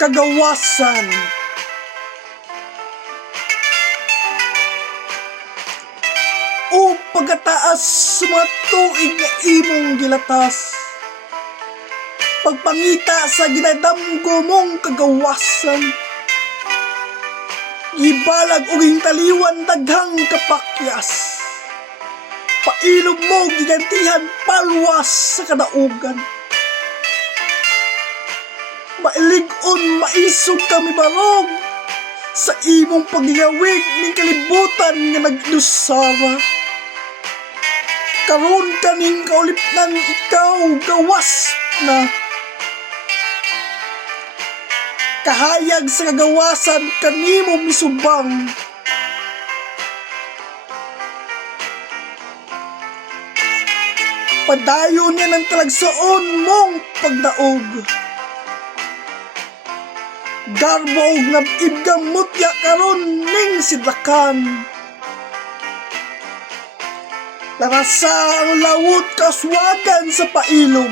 kagawasan. O pagkataas sa mga tuig nga imong gilatas, pagpangita sa ginadamgo mong kagawasan, gibalag o gintaliwan daghang kapakyas, pailog mo gigantihan palwas sa kadaugan. Mailig-on maisog kami barog sa imong pagingawig ning kalibutan nga naglusara. Karon kaning kaulipnan ikaw gawas na. Kahayag sa kagawasan kanimo misubang. Padayon niya ng talagsoon mong pagdaog. Garbo og nabibgang mutya karon ning sidlakan. Narasa ang lawot kaswagan sa pailog.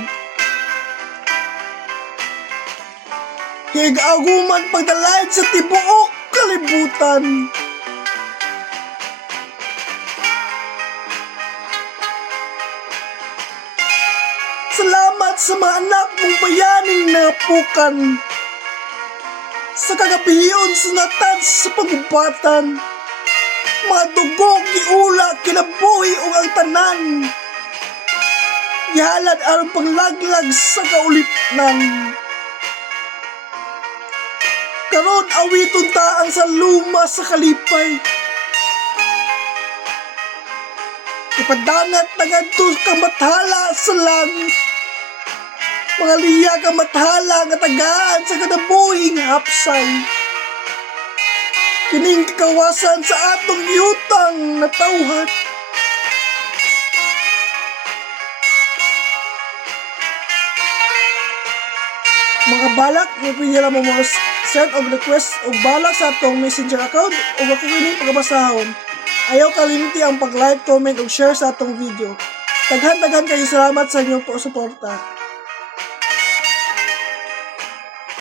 Hig-aguman pagdalayag sa tibuok kalibutan. Salamat sa mga anak mong bayaning napukan. Sa kagabiyon sunatan sa pagubatan. Mga dugo, giula, kinabuhi o ang tanan. Gihalad ang paglaglag sa kaulipnan. Karon awiton ta ang sa luma sa kalipay. Ipadangat na ngadto ka mathala sa langit. Mga liya ka mathala nga tagaan sa kadabuhing hapsay. Kining kakawasan sa atong yutang na tawhat. Mga balak, may pwede lang mo send o request o balak sa atong messenger account o ako kining pagabasahon. Ayaw kalimti ang pag-like, comment o share sa atong video. Daghan kayo salamat sa inyong suporta.